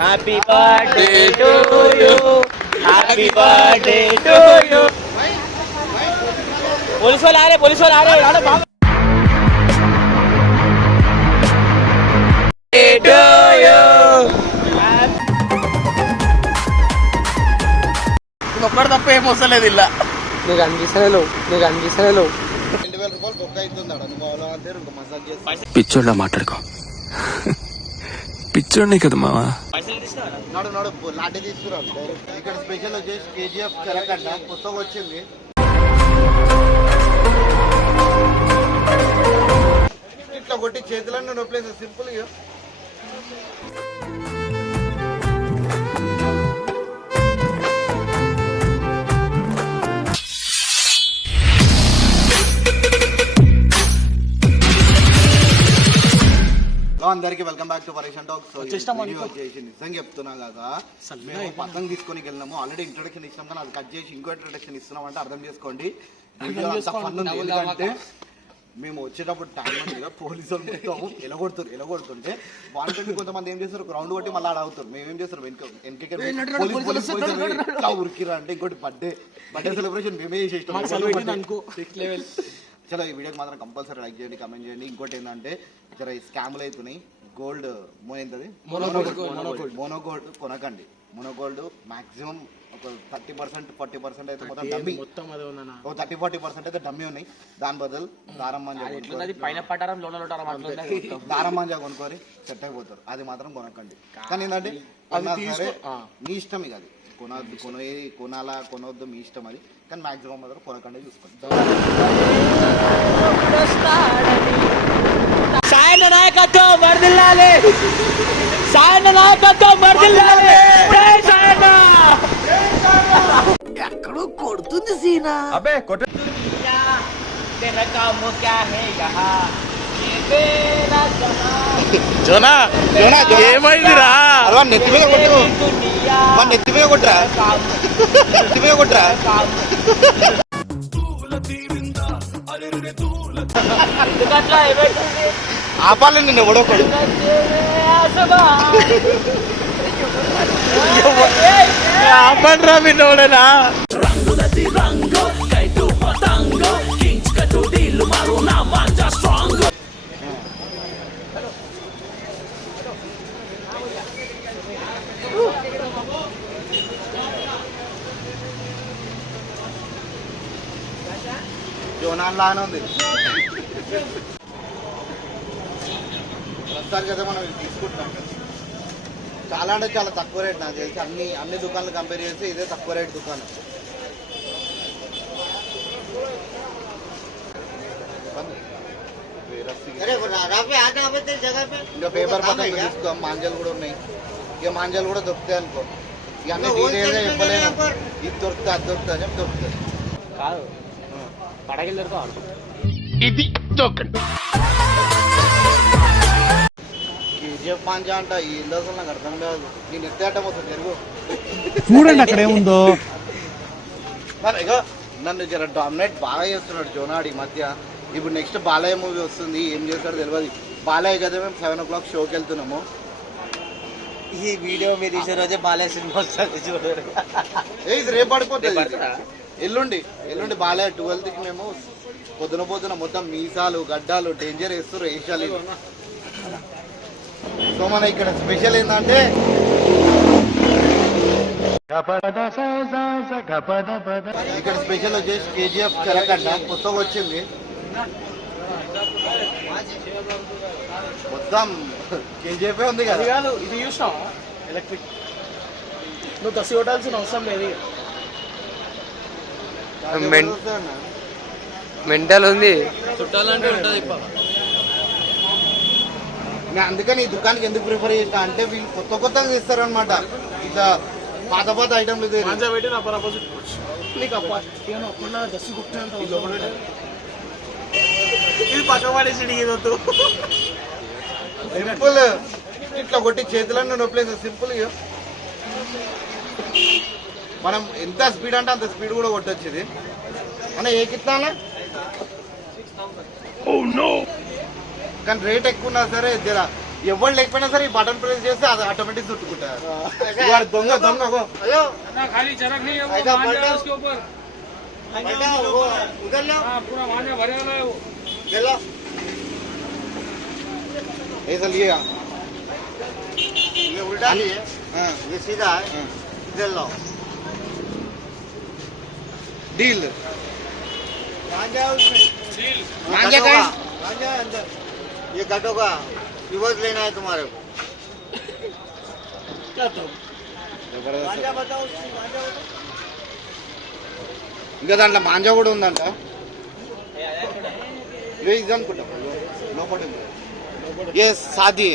Happy birthday to you happy birthday to you police వాళ్ళు ఆరే ఆడ బాగా టు యు ఒక్కడు తప్ప ఏం వస్తలేదు ఇలా నీకు అనిపిస్తలేదు 2000 రూపాయలు బొక్క అవుతుంది. పిచ్చోళ్ళ మాట్లాడుకో పిచ్చోడ్నే కదా మావా. నడు లాంటి తీసుకురావు డైరెక్ట్. ఇక్కడ స్పెషల్ వచ్చేసి కేజీఎఫ్ చెరకంట కొత్తగా వచ్చింది. ఇట్లా కొట్టి చేతులన్నీ నొప్పలేదు సింపుల్ గా. అందరికి welcome back to Pareshan talk. So video వచ్చేసి నిజంగా చెప్తున్నా కదా, మేము పతంగ్ తీసుకొని వెళ్ళినాము. ఆల్రెడీ ఇంట్రొడక్షన్ ఇచ్చినాం కానీ అది కట్ చేసి ఇంకో ఇంట్రొడక్షన్ ఇస్తున్నాం అంటే అర్థం చేసుకోండి. వీడియో అంత ఫన్ ఉంది. ఎందుకంటే మేము వచ్చేటప్పుడు టైం మీద పోలీసు వాళ్ళు మొత్తం ఎలగొడుతుంటే వాళ్ళకి కొంతమంది ఏం చేస్తారు, గ్రౌండ్ కొట్టి మళ్ళీ ఆడ అవుతారు. మేము ఏం చేస్తారు, వెనక ఉరికిరా అంటే ఇంకోటి బర్త్డే సెలబ్రేషన్ మేమే చేసేస్తాం. చలో ఈ వీడియోకి మాత్రం కంపల్సరీ లైక్ చేయండి, కమెంట్ చేయండి. ఇంకోటి ఏంటంటే జర ఈ స్కామ్లు అవుతున్నాయి. గోల్డ్ ఏంటది మోనోగోల్డ్ కొనకండి. మోనోగోల్డ్ మాక్సిమం ఒక 30% 40% అయితే మొత్తం డమ్మీ. 30-40% అయితే డమ్మీ ఉన్నాయి. దాని బదులు దారమ్మంజా కొనుక్కొని సెట్ అయిపోతారు. అది మాత్రం కొనకండి. కానీ ఏంటంటే మీ ఇష్టం ఇక, అది కొనాలా కొనవద్దు మీ ఇష్టం. అది కానీ మాక్సిమం మాత్రం కొనకండి, చూసుకోండి. సాయన నాయకత్వం వర్ధిల్లాలి, సాయన నాయకత్వం వర్ధిల్లాలి. ఎక్కడో కొడుతుంది సీనా. అబ్బే కొట్టు. జోనా ఏమైందిరా? నెత్తి మీద కొట్టు, నెత్తి మీద కొట్టరా, నెత్తి మీద కొట్టరా. ఆపాలి నిన్ను ఎవడోకడు. ఆపండి రా విన్నోడేనా. జోనాల్లానే ఉంది ప్రస్తుతానికి కదా మనం తీసుకుంటున్నాం. చాలా అంటే చాలా తక్కువ రేట్ నాకు తెలిసి. అన్ని దుకాణాలు కంపేర్ చేస్తే ఇదే తక్కువ రేట్ దుకాణం. ఇంకా పేపర్ పక్కన తీసుకో. మాంజాలు కూడా ఉన్నాయి. ఇక మాంజాలు కూడా దొరుకుతాయి అనుకో. ఇక అన్ని డీటెయిల్గా చెప్పలేను. ఇది దొరుకుతా అది దొరుకుతా అని చెప్పి దొరుకుతుంది. కాదు పడగలు దొరకవాలి. ఇది దొరకండి. కేజీఎఫ్ మాంజా అంట ఏందో అసలు నాకు అర్థం కాదు. నేను ఎత్తే అడ్డం అవుతుంది తెలుగు. చూడండి అక్కడ ఏముందో. ఇక నన్ను జర డామినేట్ బాగా చేస్తున్నాడు జోనాడు ఈ మధ్య. ఇప్పుడు నెక్స్ట్ బాలయ్య మూవీ వస్తుంది, ఏం చేస్తాడో తెలియదు. బాలయ్య కదా మేము 7 o'clock షోకి వెళ్తున్నాము. ఈ వీడియో మీరు తీసే రోజే బాలయ్య సినిమా వస్తుంది చూడరు. ఇది రేపు పడిపోతుంది. ఎల్లుండి బాలయ్య 12కి మేము పొద్దున మొత్తం మీసాలు గడ్డాలు డేంజర్ వేస్తారు వేసాలి. సో మన ఇక్కడ స్పెషల్ ఏంటంటే ఇక్కడ స్పెషల్ వచ్చేసి కేజీఎఫ్ చెరకంట కొత్తగా వచ్చింది. మొత్తం కేజీఎఫ్ ఉంది కదా. ఇది చూసినావా ఎలక్ట్రిక్? నువ్వు దసి కొట్టాల్సిన అవసరం లేదు. మెంటల్ ఉంది. చుట్టాలంటే ఉంటుంది. అందుకని ఈ దుకాణానికి ఎందుకు ప్రిఫర్ చేస్తా అంటే వీళ్ళు కొత్తగా తీస్తారనమాట. ఇట్లా పాత ఐటమ్లు. ఇది పక్క పడేసి సింపుల్. ఇట్లా కొట్టి చేతులన్నీ నొప్పలేదు సింపుల్ గా. మనం ఎంత స్పీడ్ అంటే అంత స్పీడ్ కూడా కొట్టొచ్చు. ఇది అన్న ఏకిస్తానా కానీ రేట్ ఎక్కువ ఉన్నా సరే జర ఎవరు లేకపోయినా సరే ఈ బటన్ ప్రెస్ చేస్తే అది ఆటోమేటిక్ చుట్టుకుంటారు వాడు దొంగ దొంగ గో. खाली चरक नहीं है वो ऐसा मांझा पलटा- है उसके ऊपर उधर लो हाँ पूरा मांझा भरे वाला है वो चलो ऐसा लिएगा ये उल्टा नहीं है, हाँ ये सीधा है। हाँ। इधर लो। डील मांझा उसमें। मांझा का है? मांझा है अंदर। ये कटोगा रिवर्स लेना है तुम्हारे को। मांझा बताओ उसमें, मांझा बताओ। ఇంకా దాంట్లో మాంజా కూడా ఉందంట ఇది అనుకుంటా లోపల ఏ సాది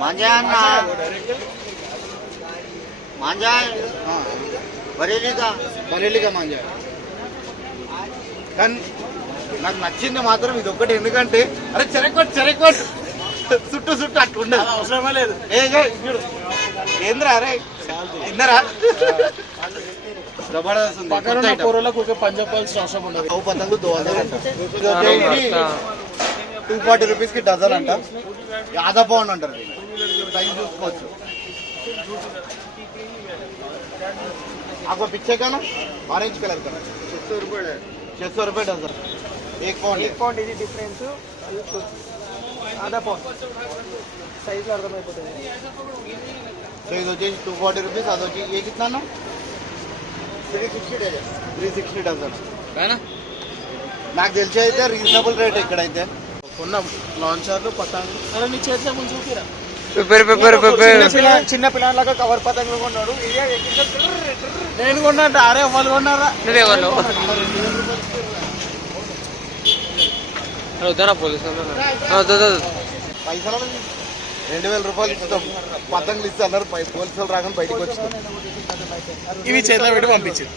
मांझा है ना, मांझा है बरेली का। బరేలిగా మాంజా కానీ నాకు నచ్చింది మాత్రం ఇది ఒక్కటి ఎందుకంటే అరే చెరకొట్టు చెరకొట్టు చుట్టూ చుట్టూ అట్టు ఉండదు అవసరమే లేదు. ఏంద్రా అరే ఇందరా జబర్దస్త్ ఉంది. పక్కన ఉన్న కూరలకు ఒక పని చెప్పాల్సిన అవసరం ఉండదు. 100 పతంగు 2000 అంట 240 రూపీస్ కి డజన్ అంట ఆधा పౌండ్ అంటారు సైజ్ చూసుకోవచ్చు आपको पीछे का ना ऑरेंज कलर का 600 रुपये डजन 1 पाउंड పౌండ్ ఇది డిఫరెన్స్, ఆधा పౌండ్ సైజ్ అర్థమైపోతుంది. तो ఇది వచ్చేసి 240 రూపీస్ అది వచ్చి ఏ कितना ना 360 డజన్ నాకు తెలిసి అయితే రీజనబుల్ రేట్ ఎక్కడైతే కొన్నాం లాంచర్లు పతంగులు. అరే నీ చేతిలో ముందు చూపిరా. చిన్న పిల్లలాగా కవర్ పతంగులు కొన్నాడు. నేను కొన్నా. అరే వాళ్ళు కొన్నారా? పైసలు 2000 రూపాయలు ఇస్తాం పతంగులు ఇస్తే అన్నారు పోలీసులు రాగానే బయటకు వచ్చి ఇవి చేతిలో పెట్టి పంపించింది.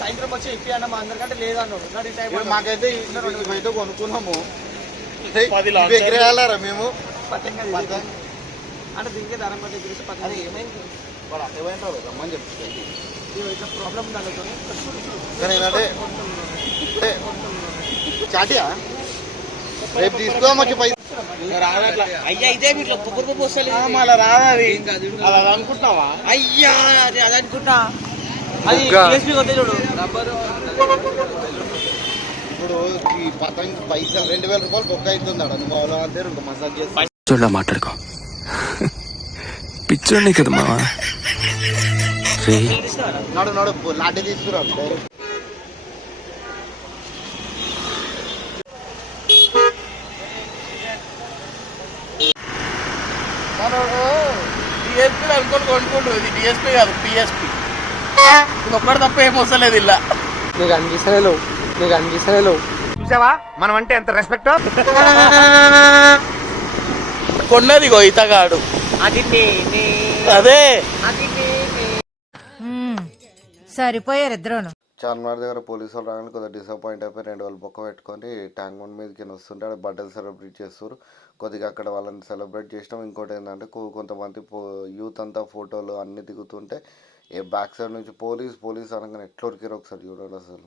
సాయంత్రం వచ్చి ఇప్పి అన్న మా అందరికంటే లేదన్నాడు. ఇప్పుడు మాకైతే ఇవైతే కొనుక్కున్నాము 10 ఇవి ఎగిరేయాలరా మేము పతంగ పతంగ్ అంటే దీనికి ధరం పట్టి పతంగ ఏమైంది? వాడు అదేమంటారు రమ్మని చెప్తే ఇట్లా ప్రాబ్లం ఉండాలి. కానీ ఏంటంటే చాటియా రేపు తీసుకోమొచ్చి పైసలు అయ్యా ఇదే ఇట్లా కుప్పరు కుప్ప వస్తలేదు మళ్ళీ రాదా అది? అలా అనుకుంటున్నావా? అయ్యా అది అనుకుంటా అది PSP కొత్త చూడు ఇప్పుడు ఈ పతంగ్ పైసలు 2000 రూపాయలు బొక్క అవుతుంది అక్కడ నువ్వు వాళ్ళ దగ్గర ఇంకో మసాజ్ చేస్తా చూడలా మాట్లాడుకో పిచ్చోడ్నే కదా మావా రే నడు నడు లాంటి తీసుకురాడు డైరెక్ట్ మనోడు డిఎస్పీ అనుకోని కొనుక్కుంటు. ఇది డిఎస్పీ కాదు, పిఎస్పీ. ఇది ఒక్కటి తప్ప ఏం వస్తలేదు ఇలా. నీకు అనిపిస్తలేదు చూసావా మనం అంటే ఎంత రెస్పెక్ట్ కొన్నది గో ఈతగాడు. అది అదే సరిపోయారు ఇద్దరును. చార్మినార్ దగ్గర పోలీసులు రాగానే కొద్దిగా డిసప్పాయింట్ అయిపోయి 2000 బొక్క పెట్టుకొని ట్యాంక్ బండ్ మీదకి వస్తుంటే అక్కడ బర్త్డే సెలబ్రేట్ చేస్తారు. కొద్దిగా అక్కడ వాళ్ళని సెలబ్రేట్ చేసినాం. ఇంకోటి ఏంటంటే కొంతమంది యూత్ అంతా ఫోటోలు అన్ని దిగుతుంటే ఏ బ్యాక్ సైడ్ నుంచి పోలీస్ అనగానే ఎట్లా ఉరికారు ఒకసారి చూడండి అసలు.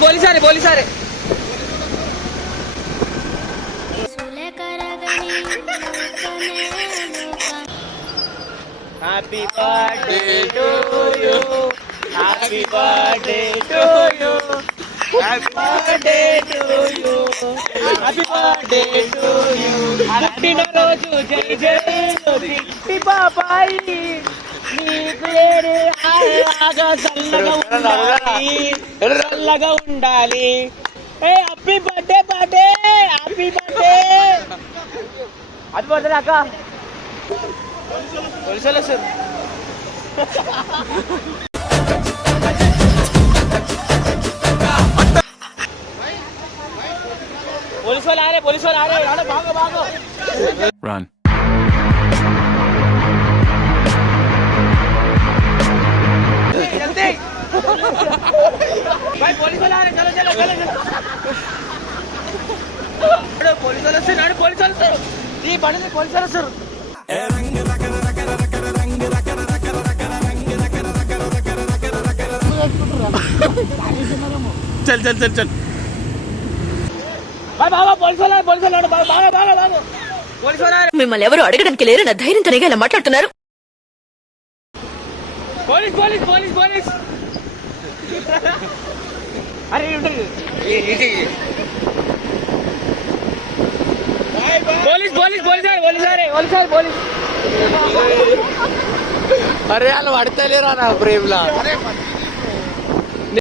పోలీసారే పోలీసారే happy birthday to you happy birthday to you happy birthday to you happy birthday to you పుట్టినరోజు జై జై చిట్టి బాబాయి నీకు ఆగా చల్లగా ఉండాలి ఎర్రల్లగా ఉండాలి ఏ హ్యాపీ బర్త్డే హ్యాపీ బర్త్డే అది బర్త్డే అక్క పోలీసులు సార్ पुलिस वाले आ रहे भागो भागो run भाई पुलिस वाला आ रहे, चलो चलो चलो चलो पुलिस वाले से नाడు पुलिस वाले सर ఈ బండి पुलिस वाले सर चल चल चल चल भाई बाबा पुलिस वाला नाడు बाबा बाबा बाबा पुलिस वाला మిమ్మల్ని ఎవరు అడగడానికి లేరు నా ధైర్యంతో ఇలా మాట్లాడుతున్నారు. पुलिस पुलिस पुलिस पुलिस अरे पुलिस पुलिस पुलिस पुलिस अरे వాళ్ళు పడతలేరా నా ప్రేమలా